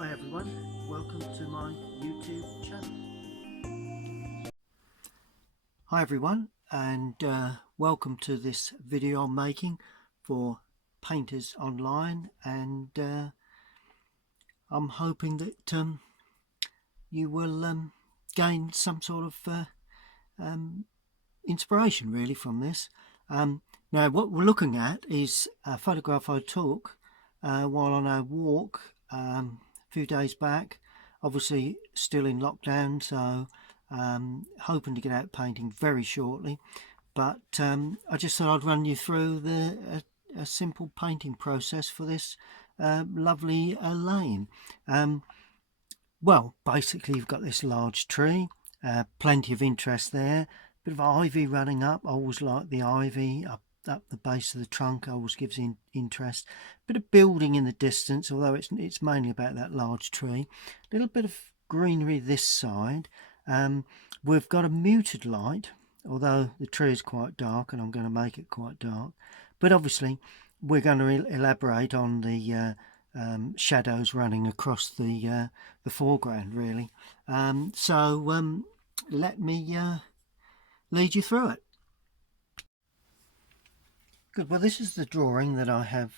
Hi everyone, welcome to my YouTube channel. Hi everyone, and welcome to this video I'm making for painters online, and I'm hoping that you will gain some sort of inspiration really from this. Now what we're looking at is a photograph I took while on a walk a few days back, obviously still in lockdown, so hoping to get out painting very shortly, but I just thought I'd run you through a simple painting process for this lovely lane. Well, basically you've got this large tree, plenty of interest there, bit of ivy running up. I always like the ivy up the base of the trunk, always gives interest. Bit of building in the distance, although it's mainly about that large tree. A little bit of greenery this side. We've got a muted light, although the tree is quite dark and I'm going to make it quite dark, but obviously we're going to elaborate on the shadows running across the foreground really. So let me lead you through it. Good. Well, this is the drawing that I have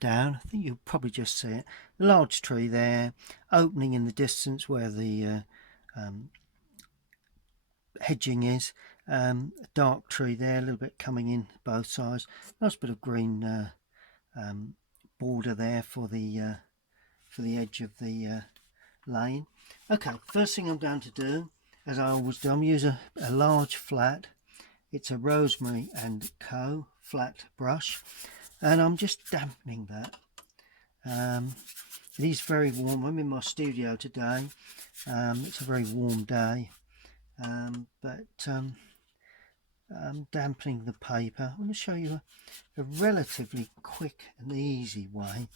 down. I think you'll probably just see it. A large tree there, opening in the distance where the hedging is. A dark tree there, a little bit coming in both sides. Nice bit of green border there for the edge of the lane. Okay, first thing I'm going to do, as I always do, I'm using a large flat. It's a Rosemary and Co. flat brush, and I'm just dampening that. It is very warm. I'm in my studio today. It's a very warm day, but I'm dampening the paper. I want to show you a relatively quick and easy way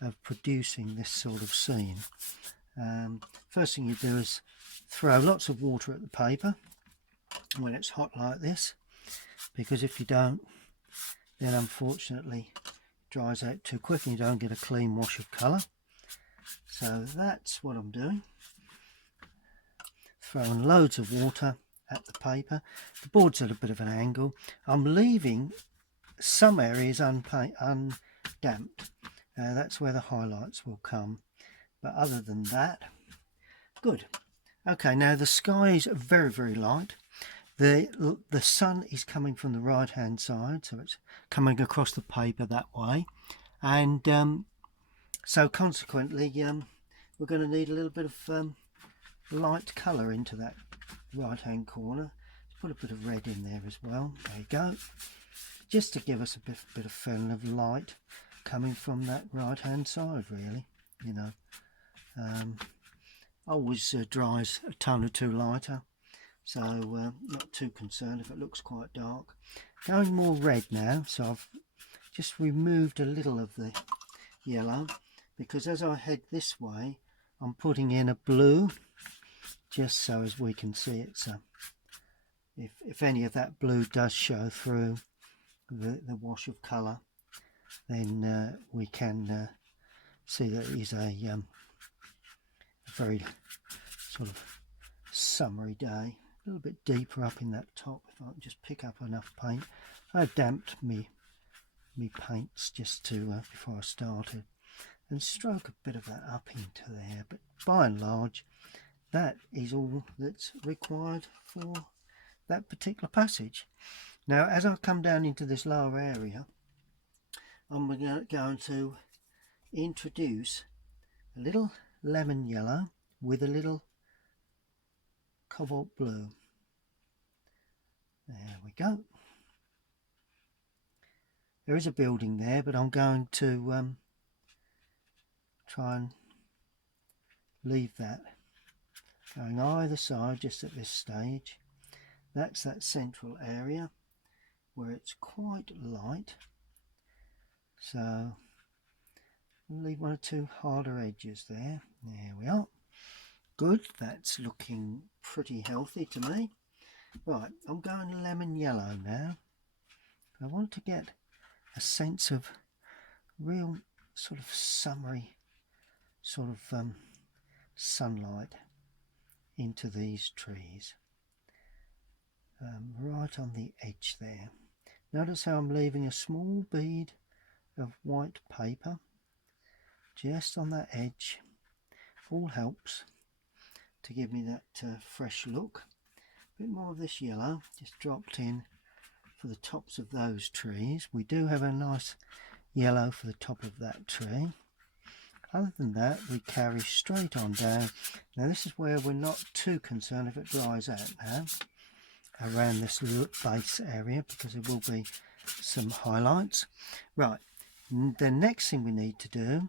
of producing this sort of scene. First thing you do is throw lots of water at the paper when it's hot like this, because if you don't, then unfortunately it dries out too quick and you don't get a clean wash of colour. So that's what I'm doing, throwing loads of water at the paper. The board's at a bit of an angle. I'm leaving some areas undamped. That's where the highlights will come, but other than that, good. Okay, now the sky is very light. The sun is coming from the right hand side, so it's coming across the paper that way, and so consequently we're going to need a little bit of light colour into that right hand corner. Put a bit of red in there as well. There you go, just to give us a bit of feeling of light coming from that right hand side really, you know. Always dries a tone or two lighter, so not too concerned if it looks quite dark. Going more red now, so I've just removed a little of the yellow, because as I head this way I'm putting in a blue, just so as we can see it, so if any of that blue does show through the wash of colour, then we can see that it is a very sort of summery day. A little bit deeper up in that top, if I can just pick up enough paint. I damped me paints just to before I started, and stroke a bit of that up into there, but by and large that is all that's required for that particular passage. Now as I come down into this lower area, I'm going to introduce a little lemon yellow with a little cobalt blue. There we go. There is a building there, but I'm going to try and leave that going either side just at this stage. That's that central area where it's quite light, so I'll leave one or two harder edges there. There we are. Good, that's looking pretty healthy to me. Right, I'm going lemon yellow now. I want to get a sense of real sort of summery sort of sunlight into these trees, right on the edge there. Notice how I'm leaving a small bead of white paper just on that edge. All helps to give me that fresh look. A bit more of this yellow just dropped in for the tops of those trees. We do have a nice yellow for the top of that tree. Other than that, we carry straight on down. Now this is where we're not too concerned if it dries out now around this little base area, because there will be some highlights. Right, the next thing we need to do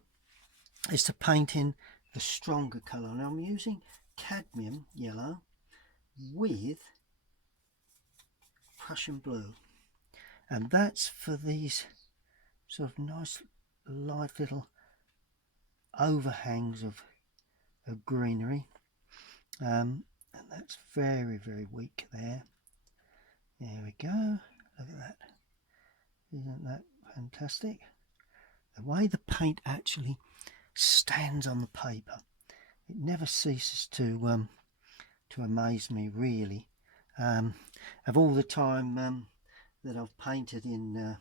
is to paint in the stronger colour. Now I'm using cadmium yellow with Prussian blue, and that's for these sort of nice light little overhangs of greenery, and that's very, very weak there. There we go. Look at that. Isn't that fantastic? The way the paint actually stands on the paper, it never ceases to amaze me, really. Of all the time that I've painted in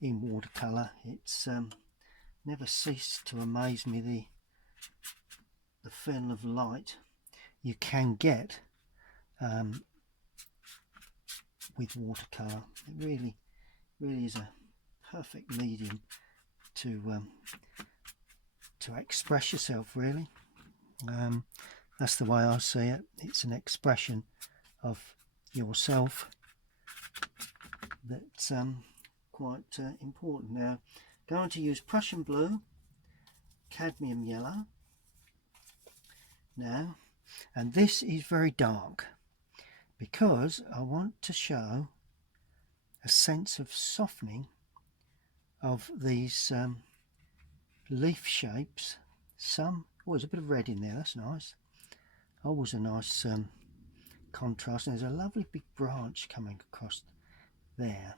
watercolour, it's never ceased to amaze me the feel of light you can get with watercolour. It really is a perfect medium to express yourself, really. That's the way I see it. It's an expression of yourself that's quite important. Now, going to use Prussian blue, cadmium yellow now, and this is very dark because I want to show a sense of softening of these leaf shapes. There's a bit of red in there, that's nice. Always a nice contrast, and there's a lovely big branch coming across there,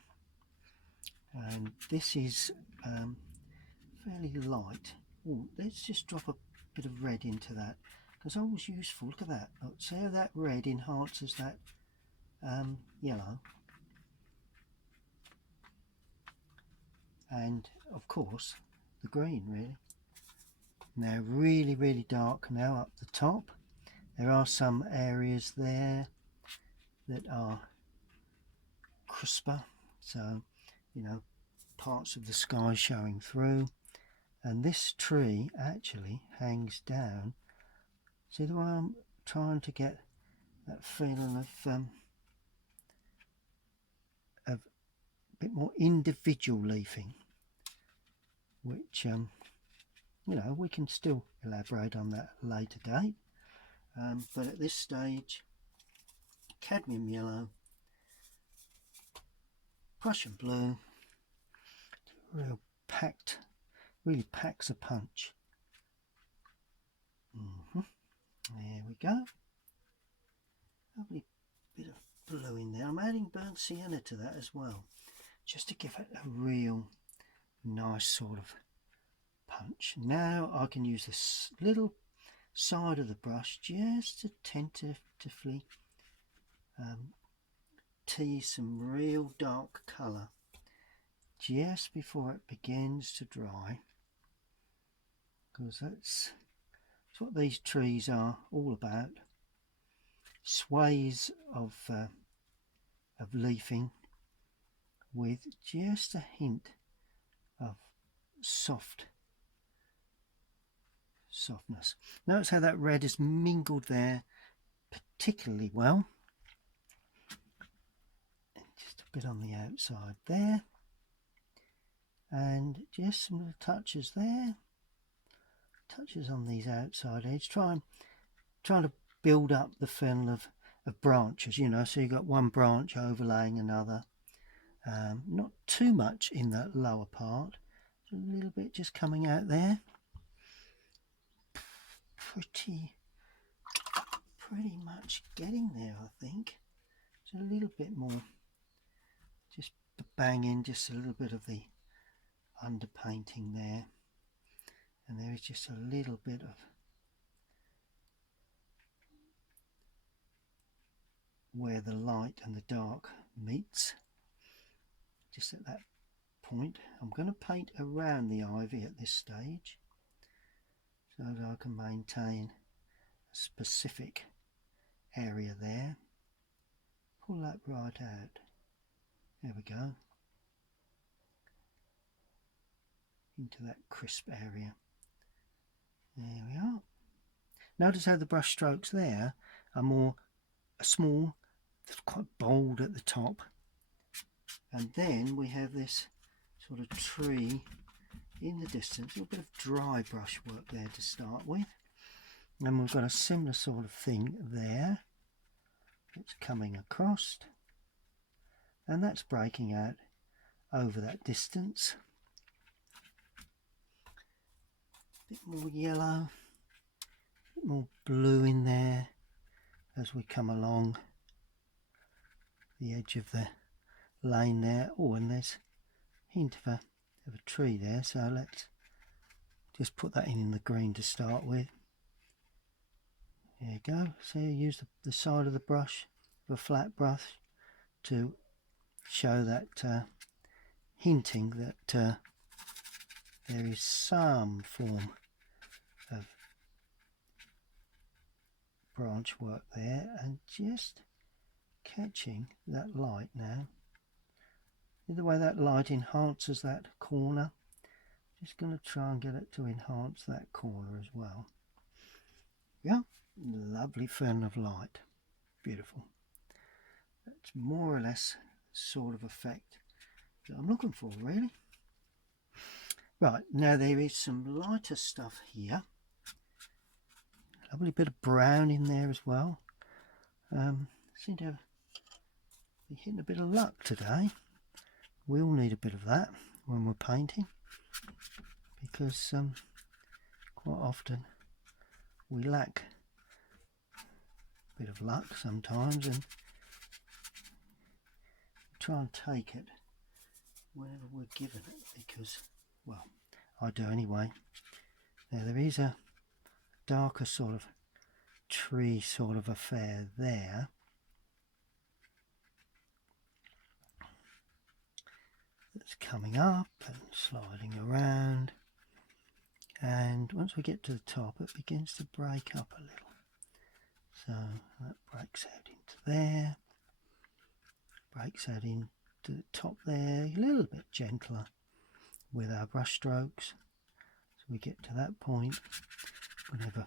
and this is fairly light. Ooh, let's just drop a bit of red into that, because always useful. Look at that. Look, see how that red enhances that yellow, and of course the green, really. Now really dark now up the top. There are some areas there that are crisper, so you know, parts of the sky showing through, and this tree actually hangs down. See the way I'm trying to get that feeling of a bit more individual leafing, which you know, we can still elaborate on that later date, but at this stage, cadmium yellow, Prussian blue, really packs a punch. There we go. Lovely bit of blue in there. I'm adding burnt sienna to that as well, just to give it a real nice sort of punch. Now I can use this little side of the brush just to tentatively tease some real dark colour just before it begins to dry, because that's what these trees are all about. Sways of leafing with just a hint of softness. Notice how that red is mingled there particularly well. And just a bit on the outside there, and just some little touches there, touches on these outside edges, trying to build up the feel of branches, you know, so you've got one branch overlaying another. Not too much in that lower part, a little bit just coming out there. Pretty much getting there, I think. So a little bit more, just bang in just a little bit of the underpainting there, and there is just a little bit of where the light and the dark meets, just at that point. I'm going to paint around the ivy at this stage so that I can maintain a specific area there. Pull that right out. There we go. Into that crisp area. There we are. Notice how the brush strokes there are more small, quite bold at the top. And then we have this sort of tree in the distance, a little bit of dry brush work there to start with. And we've got a similar sort of thing there. It's coming across. And that's breaking out over that distance. A bit more yellow, a bit more blue in there as we come along the edge of the lane there. Oh, and there's a hint of a tree there, so let's just put that in the green to start with. There you go. So you use the side of the brush, the flat brush, to show that hinting that there is some form of branch work there, and just catching that light now. The way that light enhances that corner, just going to try and get it to enhance that corner as well. Yeah, lovely fern of light, beautiful. That's more or less the sort of effect that I'm looking for, really. Right, now there is some lighter stuff here. Lovely bit of brown in there as well. Seem to be hitting a bit of luck today. We all need a bit of that when we're painting, because quite often we lack a bit of luck sometimes, and try and take it whenever we're given it, because, well, I do anyway. Now there is a darker sort of tree sort of affair there. That's coming up and sliding around, and once we get to the top it begins to break up a little. So that breaks out into there, breaks out into the top there, a little bit gentler with our brush strokes. So we get to that point, whenever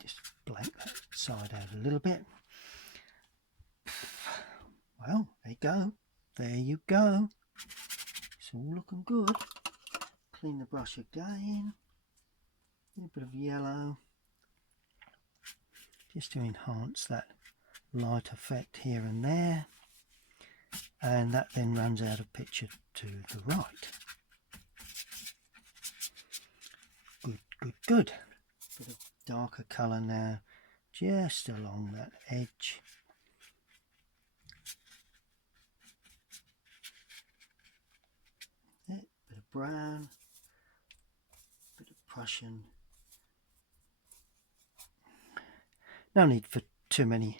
just blank that side out a little bit. Well, there you go, there you go. It's all looking good. Clean the brush again. A little bit of yellow, just to enhance that light effect here and there. And that then runs out of picture to the right. Good, good, good. Bit of darker colour now, just along that edge. Bit of brown, bit of Prussian. No need for too many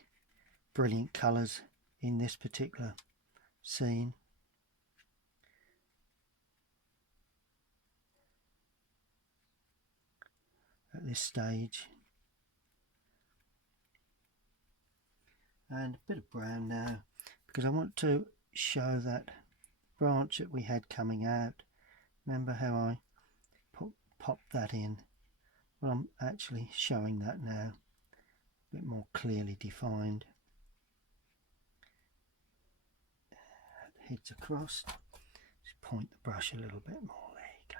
brilliant colours in this particular scene. At this stage. And a bit of brown now, because I want to show that branch that we had coming out. Remember how I popped that in? Well, I'm actually showing that now, a bit more clearly defined. That heads across. Just point the brush a little bit more. There you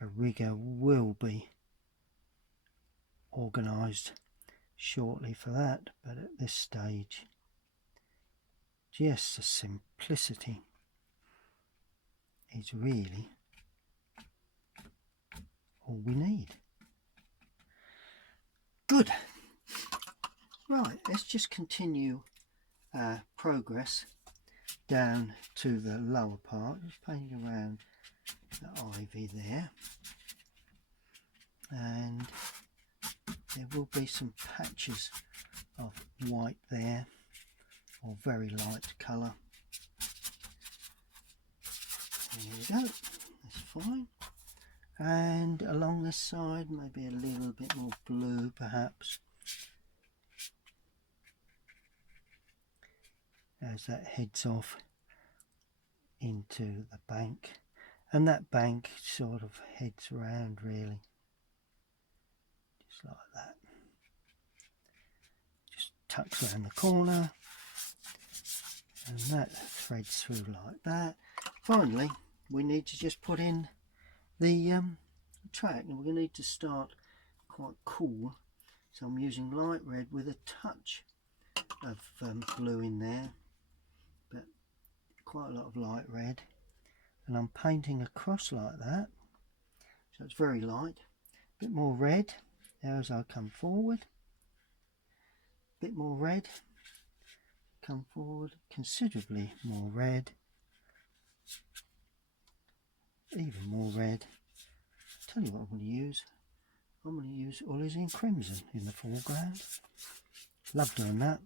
go. A rigger will be organised shortly for that, but at this stage, just the simplicity is really all we need. Good. Right, let's just continue progress down to the lower part. Just painting around the ivy there, and there will be some patches of white there, or very light colour. There we go, that's fine. And along this side, maybe a little bit more blue perhaps, as that heads off into the bank, and that bank sort of heads round really, just like that, just tucks around the corner, and that threads through like that. Finally, we need to just put in the track. Now we're going to need to start quite cool, so I'm using light red with a touch of blue in there, but quite a lot of light red, and I'm painting across like that, so it's very light. A bit more red now as I come forward, a bit more red, come forward, considerably more red, even more red. Tell you what I'm going to use. I'm going to use Colinsteedart Crimson in the foreground. Love doing that,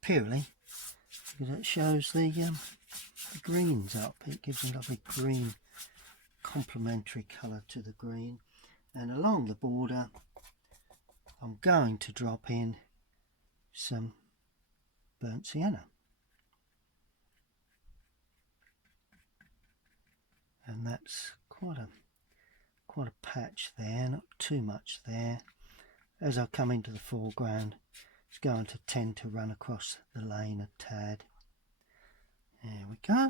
purely because it shows the greens up. It gives a lovely green complementary colour to the green. And along the border I'm going to drop in some burnt sienna, and that's quite a patch there, not too much there. As I come into the foreground, it's going to tend to run across the lane a tad. There we go.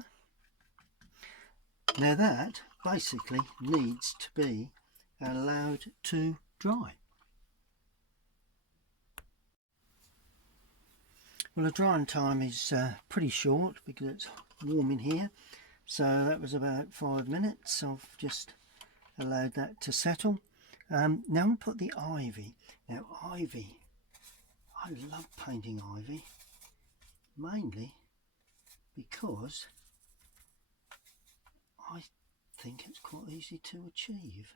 Now that basically needs to be allowed to dry. Well, the drying time is pretty short because it's warm in here, so that was about 5 minutes. I've just allowed that to settle. Now I'm going to put the ivy. Now ivy, I love painting ivy, mainly because I think it's quite easy to achieve.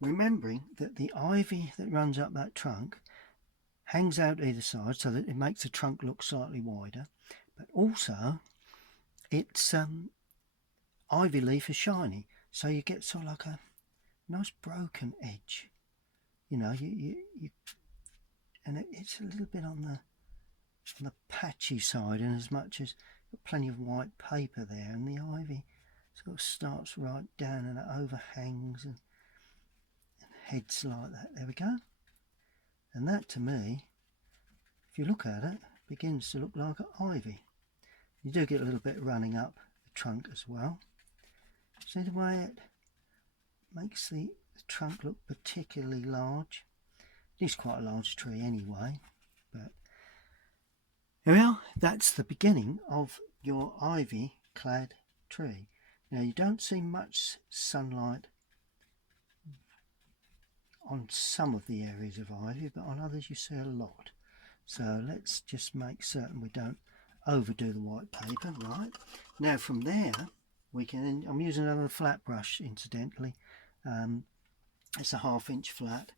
Remembering that the ivy that runs up that trunk hangs out either side so that it makes the trunk look slightly wider, but also it's ivy leaf is shiny, so you get sort of like a nice broken edge, you know, and it's a little bit on the patchy side, and as much as plenty of white paper there, and the ivy sort of starts right down and it overhangs and heads like that. There we go. And that, to me, if you look at it, begins to look like an ivy. You do get a little bit running up the trunk as well. See the way it makes the trunk look particularly large. It is quite a large tree anyway, but here we are. That's the beginning of your ivy clad tree. Now you don't see much sunlight on some of the areas of ivy, but on others you see a lot. So let's just make certain we don't overdo the white paper. Right, now from there we can, I'm using another flat brush incidentally, it's a 1/2 inch flat.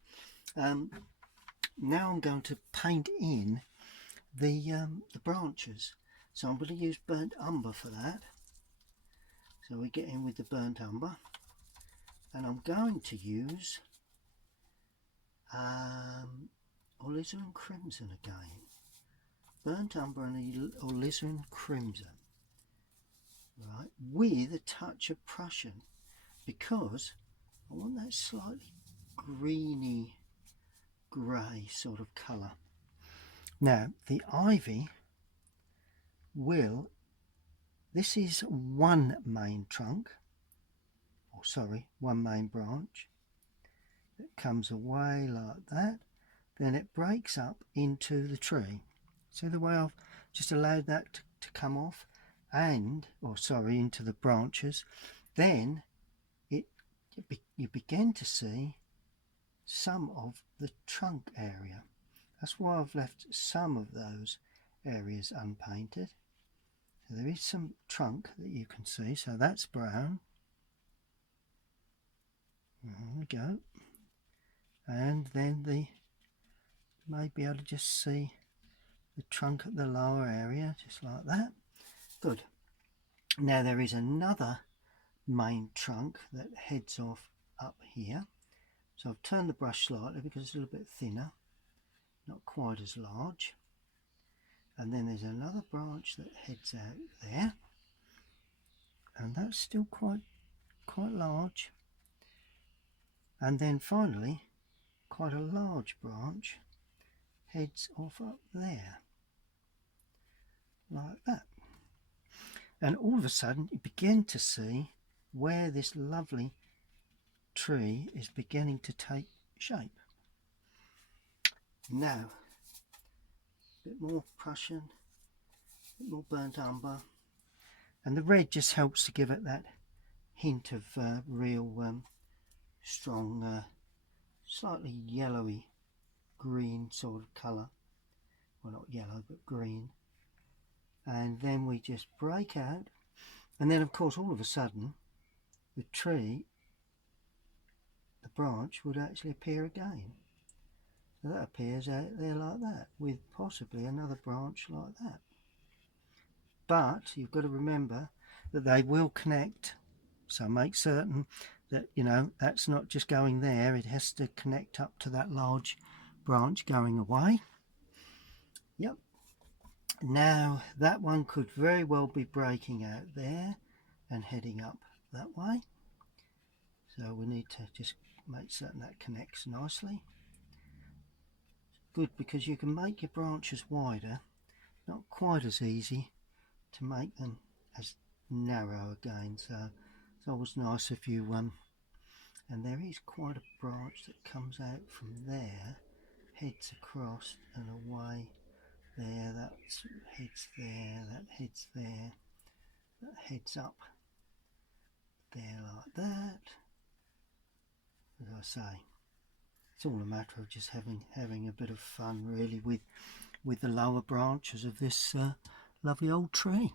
Now I'm going to paint in the branches, so I'm going to use burnt umber for that. So we get in with the burnt umber, and I'm going to use alizarin crimson again. Burnt umber and alizarin crimson, right, with a touch of Prussian, because I want that slightly greeny grey sort of colour. Now the ivy will, this is one main trunk, or sorry, one main branch that comes away like that, then it breaks up into the tree. See the way I've just allowed that to come off, and, or sorry, into the branches. Then you begin to see some of the trunk area. That's why I've left some of those areas unpainted. So there is some trunk that you can see, so that's brown. There we go. and then the may be able to just see the trunk at the lower area, just like that. Good. Now there is another main trunk that heads off up here. So I've turned the brush slightly because it's a little bit thinner, not quite as large. And then there's another branch that heads out there, and that's still quite large. And then finally, quite a large branch heads off up there, like that. And all of a sudden you begin to see where this lovely tree is beginning to take shape. Now, a bit more Prussian, a bit more burnt umber, and the red just helps to give it that hint of real strong, slightly yellowy green sort of colour. Well, not yellow, but green. And then we just break out, and then of course all of a sudden the tree, the branch, would actually appear again. So that appears out there like that, with possibly another branch like that. But you've got to remember that they will connect, so make certain that, you know, that's not just going there, it has to connect up to that large branch going away. Yep. Now that one could very well be breaking out there and heading up that way. So we need to just make certain that connects nicely. Good, because you can make your branches wider, not quite as easy to make them as narrow again. So it's always nice if you and there is quite a branch that comes out from there, heads across and away there, that heads there, that heads there, that heads up there like that. As I say, it's all a matter of just having a bit of fun really with the lower branches of this lovely old tree.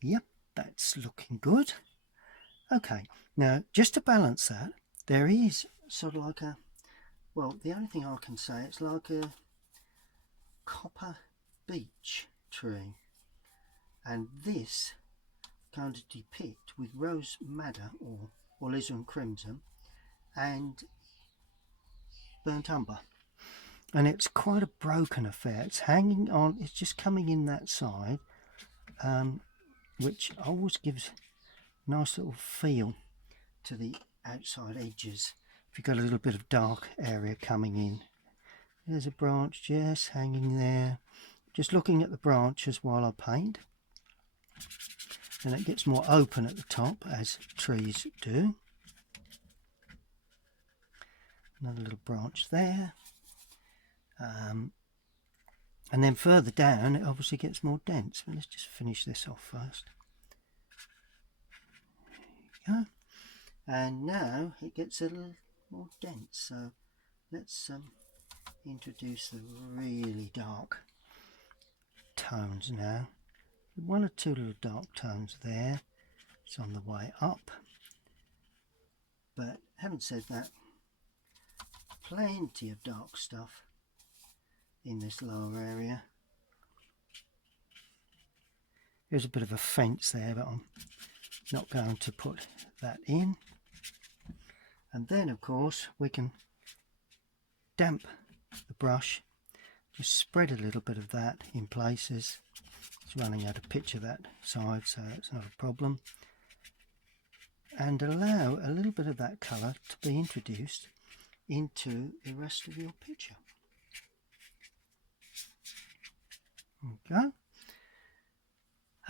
Yep, that's looking good. Okay, now just to balance that, there is sort of like a, well, the only thing I can say, it's like a copper beech tree, and this kind of depict with rose madder or alizarin crimson and burnt umber, and it's quite a broken affair. It's hanging on, it's just coming in that side, which always gives a nice little feel to the outside edges if you've got a little bit of dark area coming in. There's a branch just hanging there, just looking at the branches while I paint, and it gets more open at the top as trees do. Another little branch there, and then further down it obviously gets more dense. But let's just finish this off first. There you go. And now it gets a little more dense, so let's introduce the really dark tones now. One or two little dark tones there. It's on the way up, but having said that, plenty of dark stuff in this lower area. There's a bit of a fence there, but I'm not going to put that in. And then of course we can damp the brush, just spread a little bit of that in places. It's running out of picture that side, so it's not a problem, and allow a little bit of that colour to be introduced into the rest of your picture. Okay,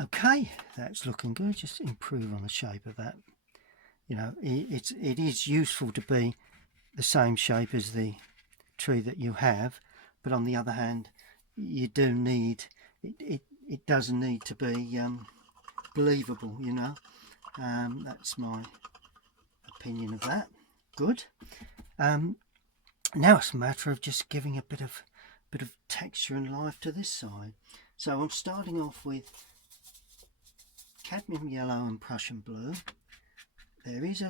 okay, that's looking good. Just improve on the shape of that. You know, it is useful to be the same shape as the tree that you have, but on the other hand, you do need it does need to be believable, you know. That's my opinion of that. Good. Now it's a matter of just giving a bit of texture and life to this side. So I'm starting off with cadmium yellow and Prussian blue. There is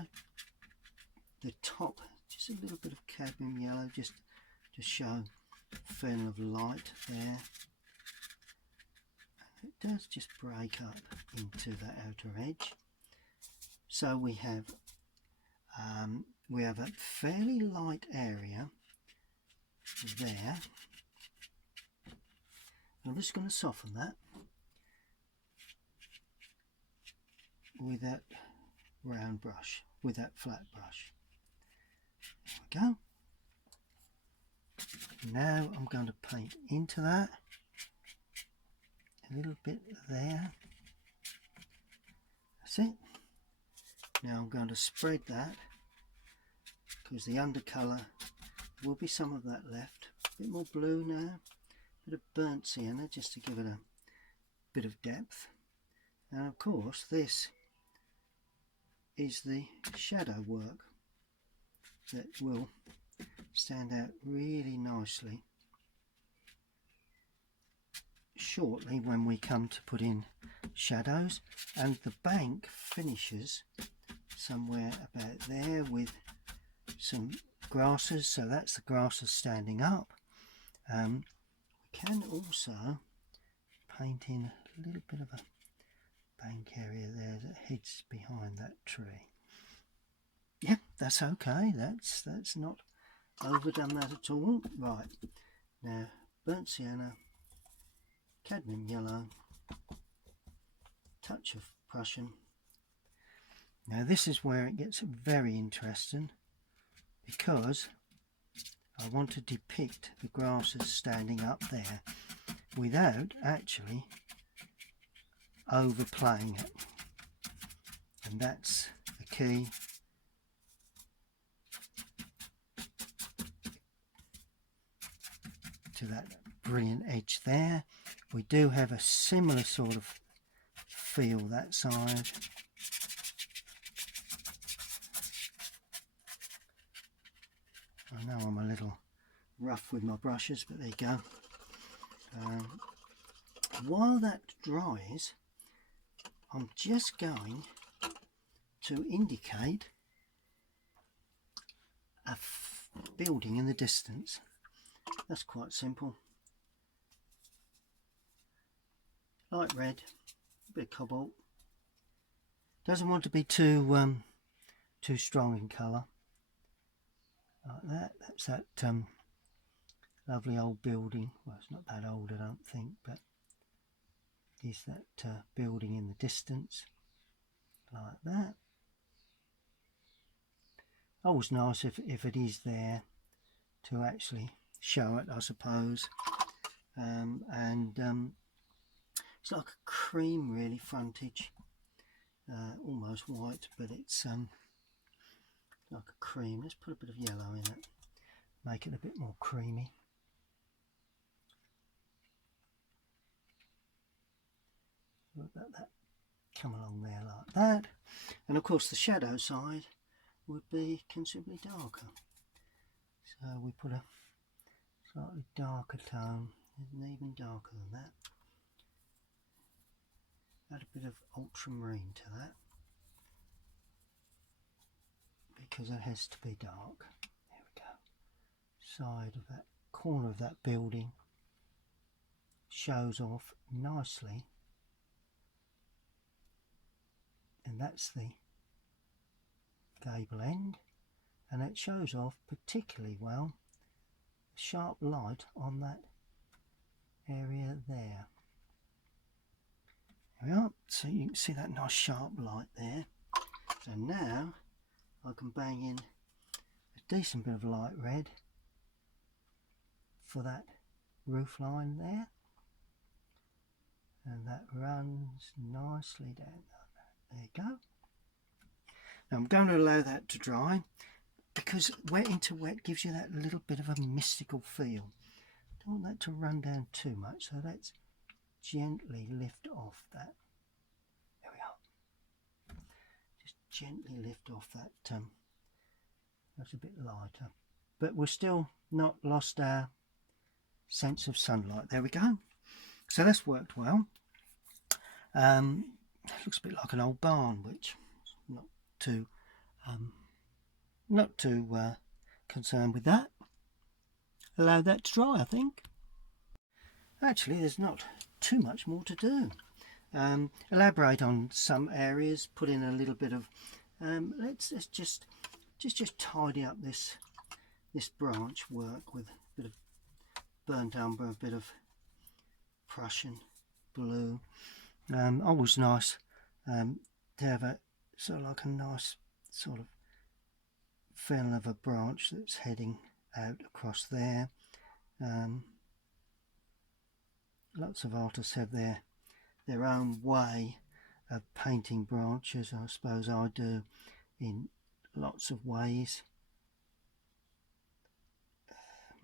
the top just a little bit of cadmium yellow, just to show a fair enough light there. It does just break up into that outer edge. So we have a fairly light area there. I'm just going to soften that with that round brush, with that flat brush. There we go. Now I'm going to paint into that a little bit there. That's it. Now I'm going to spread that, because the undercolour will be some of that left. A bit more blue now, a bit of burnt sienna just to give it a bit of depth. And of course this is the shadow work that will stand out really nicely shortly when we come to put in shadows. And the bank finishes somewhere about there with some grasses, so that's the grasses standing up. We can also paint in a little bit of a bank area there that heads behind that tree. Yeah, that's okay, that's not overdone that at all. Right, now burnt sienna, cadmium yellow, touch of Prussian. Now this is where it gets very interesting, because I want to depict the grasses standing up there without actually overplaying it, and that's the key. To that brilliant edge there. We do have a similar sort of feel that side. I know I'm a little rough with my brushes, but there you go. While that dries, I'm just going to indicate a building in the distance. That's quite simple. Light red, a bit of cobalt. Doesn't want to be too strong in colour. Like that. That's that lovely old building. Well, it's not that old, I don't think, but is that building in the distance, like that. Always nice if it is there to actually show it, I suppose. It's like a cream really frontage, almost white, but it's like a cream. Let's put a bit of yellow in it, make it a bit more creamy. Let that come along there like that. And of course the shadow side would be considerably darker, so we put a slightly darker tone, and even darker than that. Add a bit of ultramarine to that, because it has to be dark. There we go. Side of that corner of that building shows off nicely, and that's the gable end, and it shows off particularly well the sharp light on that area there. There we are. So you can see that nice sharp light there. So now I can bang in a decent bit of light red for that roof line there, and that runs nicely down. There you go. Now I'm going to allow that to dry, because wet into wet gives you that little bit of a mystical feel. Don't want that to run down too much, so let's gently lift off that. There we are. Just gently lift off that. That's a bit lighter, but we're still not lost our sense of sunlight. There we go. So that's worked well. It looks a bit like an old barn, which is not too concerned with that. Allow that to dry, I think. Actually, there's not too much more to do. Elaborate on some areas, put in a little bit of let's just tidy up this branch work with a bit of burnt umber, a bit of Prussian blue. Always nice to have a sort of like a nice sort of feel of a branch that's heading out across there. Lots of artists have their own way of painting branches. I suppose I do in lots of ways.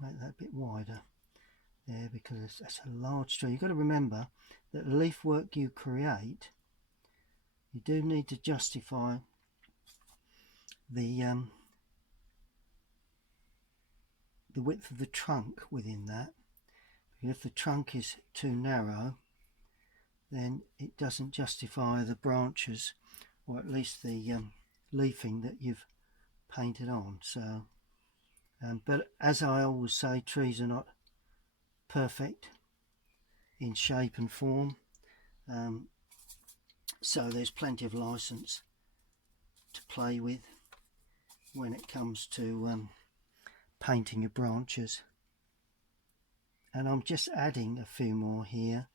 Make that a bit wider there because that's a large tree. You've got to remember that leaf work you create, you do need to justify the width of the trunk within that. Because if the trunk is too narrow, then it doesn't justify the branches, or at least the leafing that you've painted on. So but as I always say, trees are not perfect in shape and form, so there's plenty of license to play with when it comes to painting your branches. And I'm just adding a few more here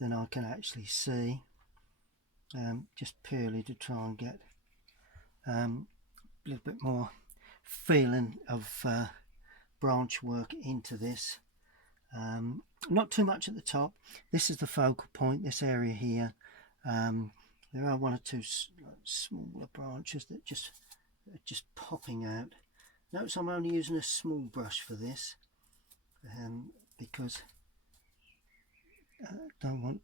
than I can actually see, just purely to try and get a little bit more feeling of branch work into this. Not too much at the top. This is the focal point, this area here. There are one or two smaller branches that are just popping out. Notice I'm only using a small brush for this, because I don't want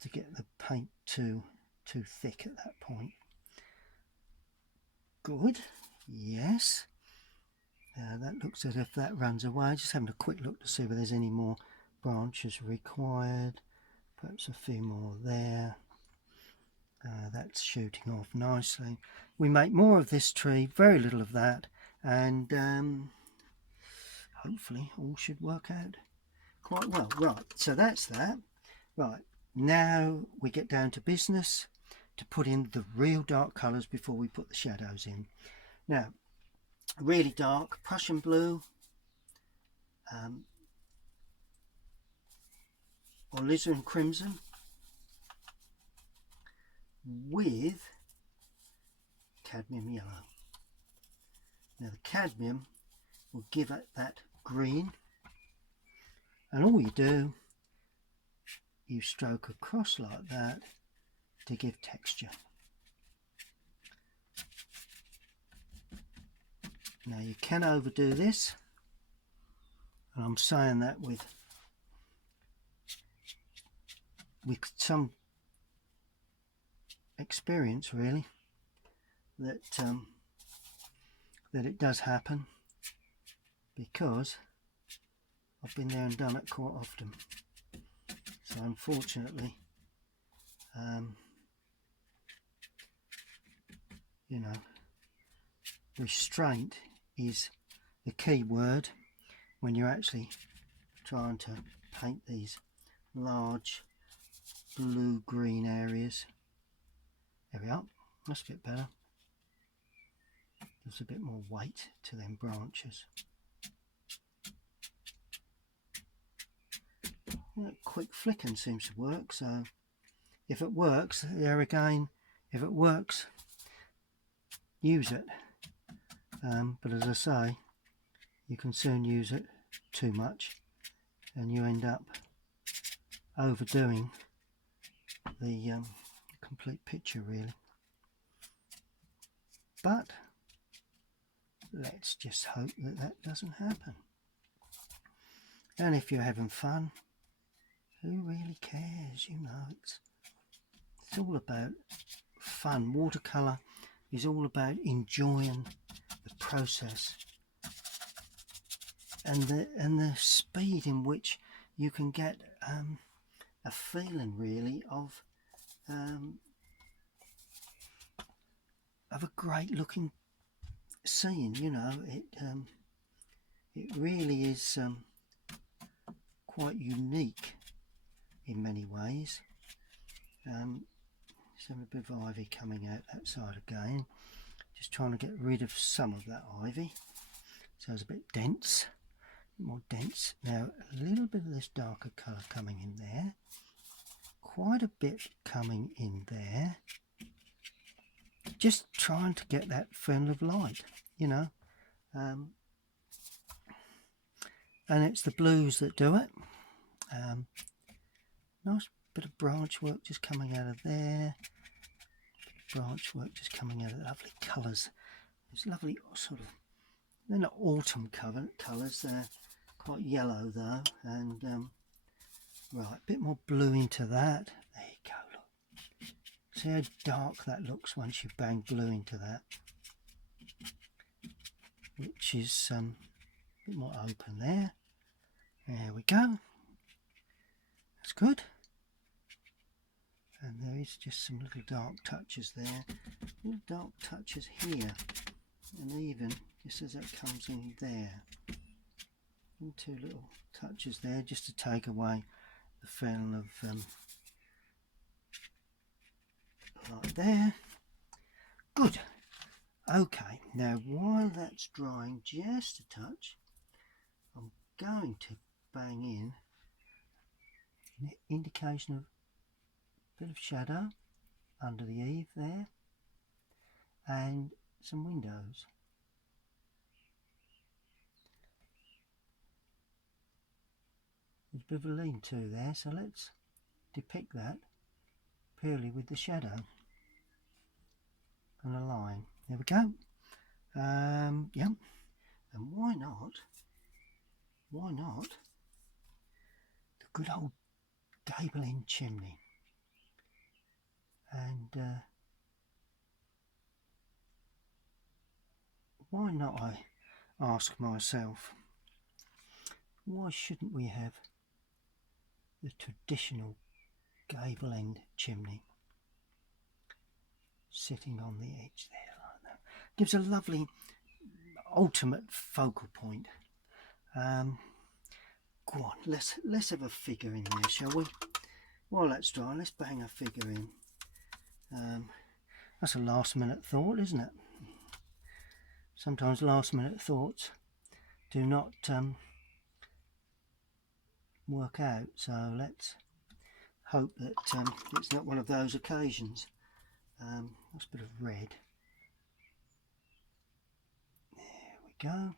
to get the paint too thick at that point. Good, yes. That looks as if that runs away. Just having a quick look to see whether there's any more branches required. Perhaps a few more there. That's shooting off nicely. We make more of this tree, very little of that, and hopefully all should work out quite well. Right, so that's that. Right, now we get down to business to put in the real dark colours before we put the shadows in. Now, really dark Prussian blue, or alizarin crimson with cadmium yellow. Now the cadmium will give it that green, and all you do, you stroke across like that to give texture. Now you can overdo this, and I'm saying that with some experience, really, that it does happen, because I've been there and done it quite often. So unfortunately, you know, restraint is the key word when you're actually trying to paint these large blue-green areas. There we are, that's a bit better. There's a bit more weight to them branches. Quick flicking seems to work, so if it works, there again, if it works, use it. But as I say, you can soon use it too much and you end up overdoing the complete picture, really. But let's just hope that that doesn't happen. And if you're having fun, who really cares? You know, it's all about fun. Watercolour is all about enjoying the process and the speed in which you can get a feeling, really, of a great looking seeing, you know, it really is quite unique in many ways. Just have a bit of ivy coming out that side again, just trying to get rid of some of that ivy, so it's a bit dense, more dense. Now a little bit of this darker colour coming in there, quite a bit coming in there, just trying to get that film of light, you know. And it's the blues that do it. Nice bit of branch work just coming out of there, branch work just coming out of lovely colours. It's lovely sort of, they're not autumn colours, they're quite yellow though. And right, a bit more blue into that. There you go, look. See how dark that looks once you bang blue into that, which is a bit more open there. There we go. That's good. And there is just some little dark touches there, little dark touches here, and even just as it comes in there, and two little touches there just to take away the feeling of like there. Good. Okay, now while that's drying just a touch, I'm going to bang in an indication of a bit of shadow under the eave there and some windows. There's a bit of a lean-to there, so let's depict that purely with the shadow and a line. There we go. Yeah, and why not the good old gable end chimney. And why not, I ask myself, why shouldn't we have the traditional gable end chimney sitting on the edge there like that? Gives a lovely ultimate focal point. Go on, let's have a figure in there, shall we? While that's dry, let's bang a figure in. That's a last minute thought, isn't it? Sometimes last minute thoughts do not work out, so let's hope that it's not one of those occasions. That's a bit of red. There we go.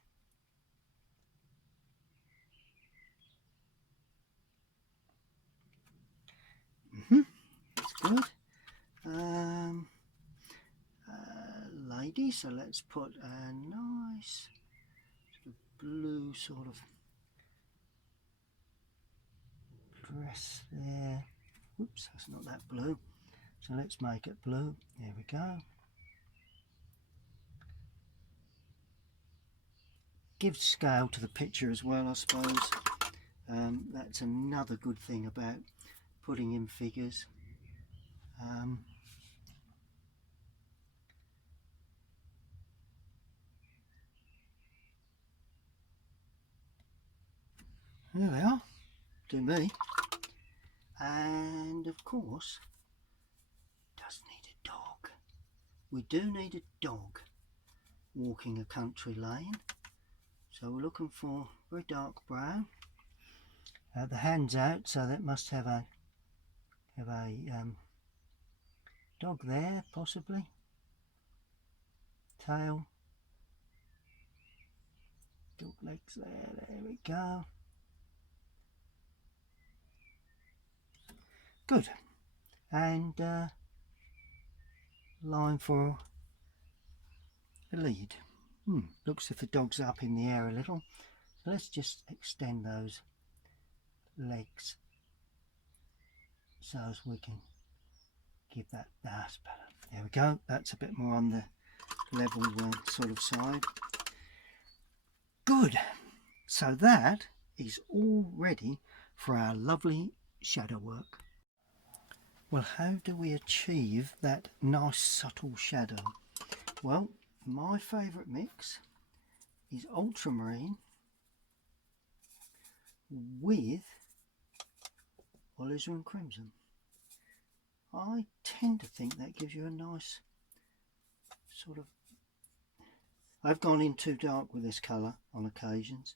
That's good. Lady, so let's put a nice sort of blue sort of dress there. Oops, that's not that blue, so let's make it blue. There we go. Gives scale to the picture as well, I suppose. That's another good thing about putting in figures. There we are, do me. And of course, does need a dog. We do need a dog walking a country lane, so we're looking for very dark brown. The hand's out, so that must have a dog there, possibly. Tail, dog legs there. There we go. Good. And line for a lead. Looks as if the dog's up in the air a little. So let's just extend those legs so as we can give that. That's better. There we go. That's a bit more on the level sort of side. Good. So that is all ready for our lovely shadow work. Well, how do we achieve that nice subtle shadow? Well, my favourite mix is ultramarine with alizarin crimson. I tend to think that gives you a nice sort of... I've gone in too dark with this colour on occasions,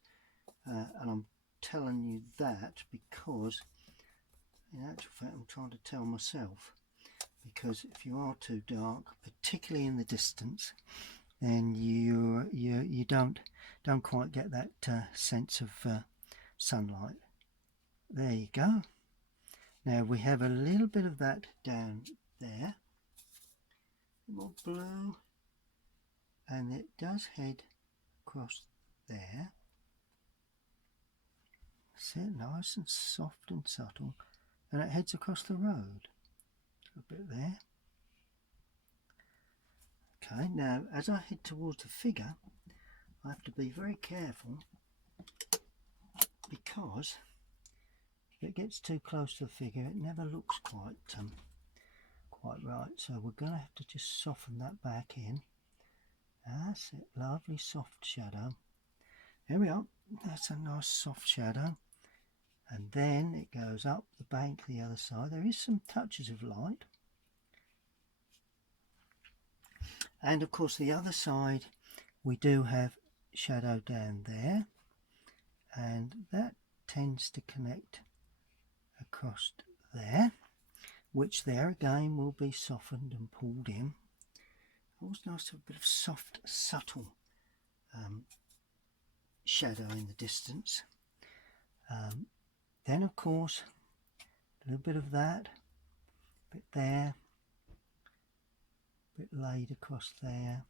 and I'm telling you that because in actual fact I'm trying to tell myself, because if you are too dark, particularly in the distance, then you don't quite get that sense of sunlight. There you go. Now we have a little bit of that down there, a bit more blue, and it does head across there. See it, nice and soft and subtle, and it heads across the road a bit there. Okay, now as I head towards the figure, I have to be very careful, because if it gets too close to the figure it never looks quite right. So we're going to have to just soften that back in. That's it, lovely soft shadow. There we are, that's a nice soft shadow. And then it goes up the bank the other side. There is some touches of light. And of course the other side we do have shadow down there, and that tends to connect across there, which there again will be softened and pulled in. Always nice to have a bit of soft, subtle shadow in the distance. Then of course a little bit of that, a bit there, a bit laid across there,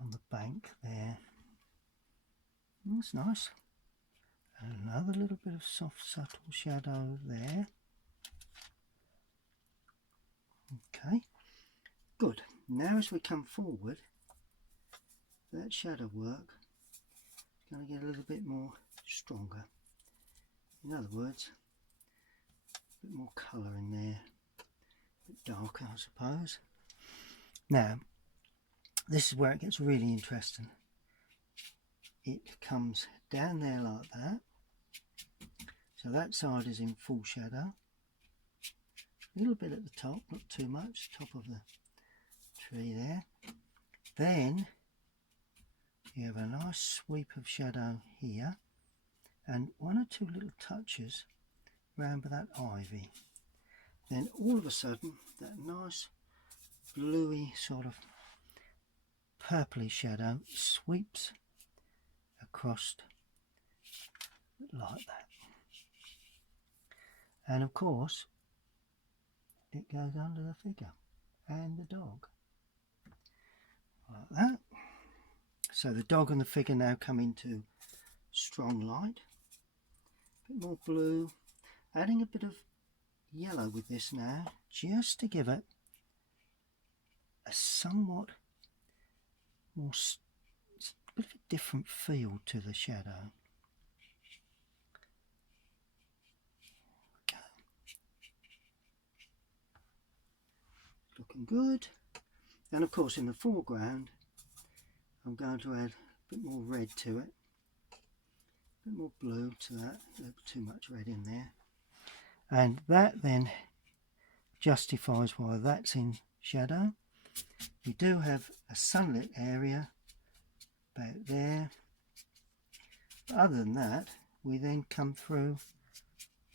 on the bank there. That's nice. And another little bit of soft, subtle shadow there. Okay, good. Now as we come forward, that shadow work is going to get a little bit more stronger. In other words, a bit more colour in there, a bit darker I suppose. Now, this is where it gets really interesting. It comes down there like that, so that side is in full shadow, a little bit at the top, not too much, top of the tree there. Then you have a nice sweep of shadow here, and one or two little touches round by that ivy. Then all of a sudden that nice bluey sort of purpley shadow sweeps across like that, and of course it goes under the figure and the dog like that. So the dog and the figure now come into strong light, a bit more blue, adding a bit of yellow with this now, just to give it a somewhat more bit of a different feel to the shadow. Okay. Looking good. And of course in the foreground I'm going to add a bit more red to it, a bit more blue to that, too much red in there, and that then justifies why that's in shadow. We do have a sunlit area about there, but other than that we then come through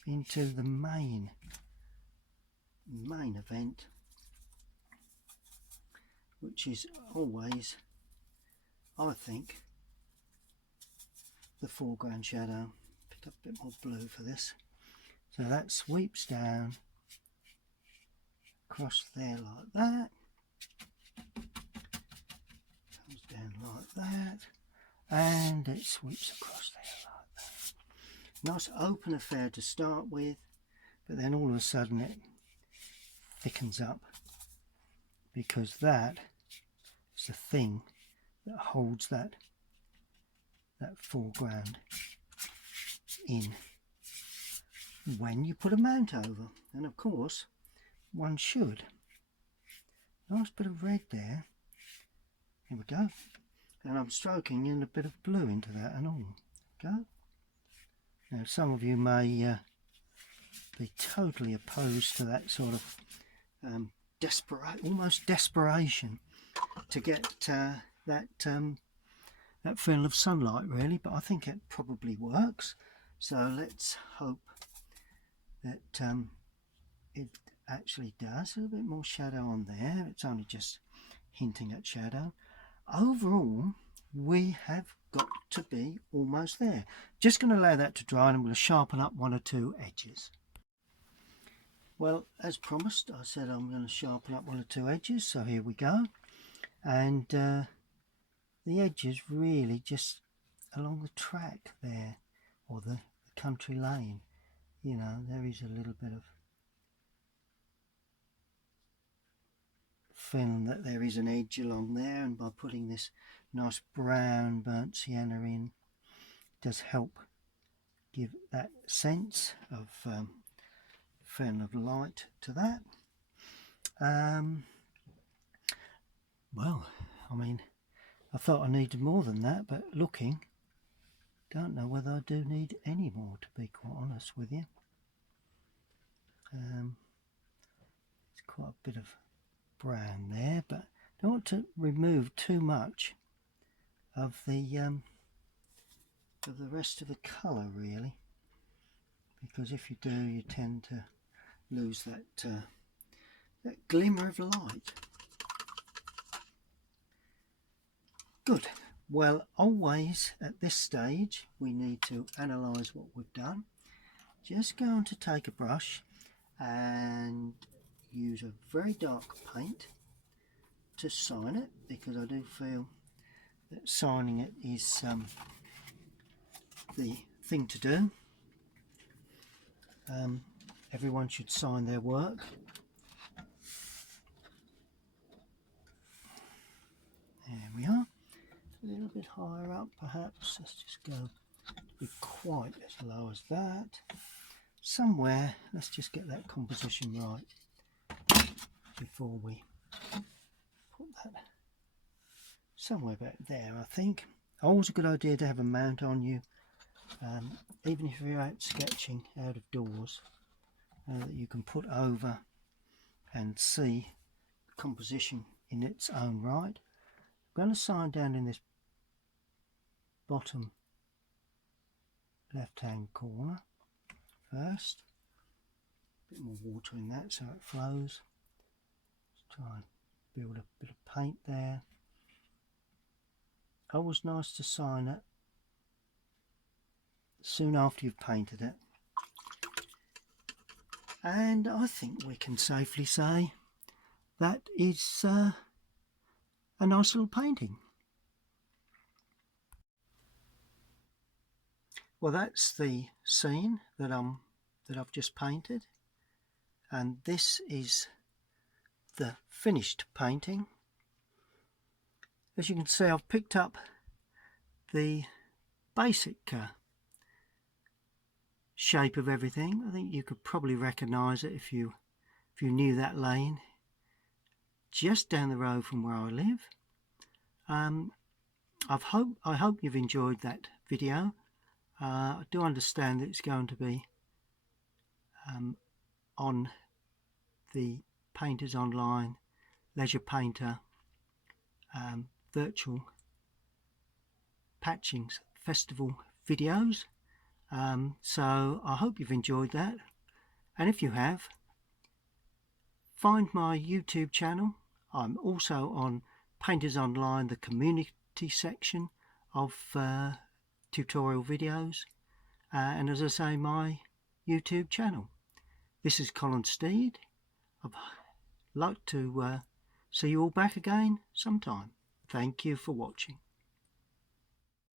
into the main event, which is always, I think, the foreground shadow. Pick up a bit more blue for this. So that sweeps down across there like that, comes down like that, and it sweeps across there like that. Nice open affair to start with, but then all of a sudden it thickens up, because that is the thing that holds that foreground in when you put a mount over. And of course one should. Nice bit of red there, Here we go. And I'm stroking in a bit of blue into that and all. Go. Now some of you may be totally opposed to that sort of almost desperation to get that feel of sunlight really, but I think it probably works. So let's hope that it actually does. A little bit more shadow on there. It's only just hinting at shadow. Overall, we have got to be almost there. Just going to allow that to dry, and I'm going to sharpen up one or two edges. Well, as promised, I said I'm going to sharpen up one or two edges, so here we go. And the edges really just along the track there, or the country lane. You know, there is a little bit of feeling that there is an edge along there, and by putting this nice brown burnt sienna in, it does help give that sense of feeling of light to that. Well, I mean, I thought I needed more than that, but looking, don't know whether I do need any more, to be quite honest with you. It's quite a bit of brown there, but I don't want to remove too much of the rest of the colour really, because if you do, you tend to lose that that glimmer of light. Good. Well, always at this stage we need to analyse what we've done. Just going to take a brush and use a very dark paint to sign it, because I do feel that signing it is the thing to do. Everyone should sign their work. There we are. A little bit higher up perhaps. Let's just go be quite as low as that. Somewhere, let's just get that composition right before we put that somewhere back there. I think always a good idea to have a mount on you, even if you're out sketching out of doors, that you can put over and see the composition in its own right. I'm going to sign down in this bottom left hand corner first. A bit more water in that so it flows. Let's try and build a bit of paint there. Always nice to sign it soon after you've painted it. And I think we can safely say that is a nice little painting. Well, that's the scene that I've just painted, and this is the finished painting. As you can see, I've picked up the basic shape of everything. I think you could probably recognise it if you knew that lane just down the road from where I live. I hope you've enjoyed that video. I do understand that it's going to be on the Painters Online Leisure Painter virtual Patchings Festival videos. So I hope you've enjoyed that, and if you have, find my YouTube channel. I'm also on Painters Online, the community section of tutorial videos, and as I say, my YouTube channel. This is Colinsteedart. I'd like to see you all back again sometime. Thank you for watching.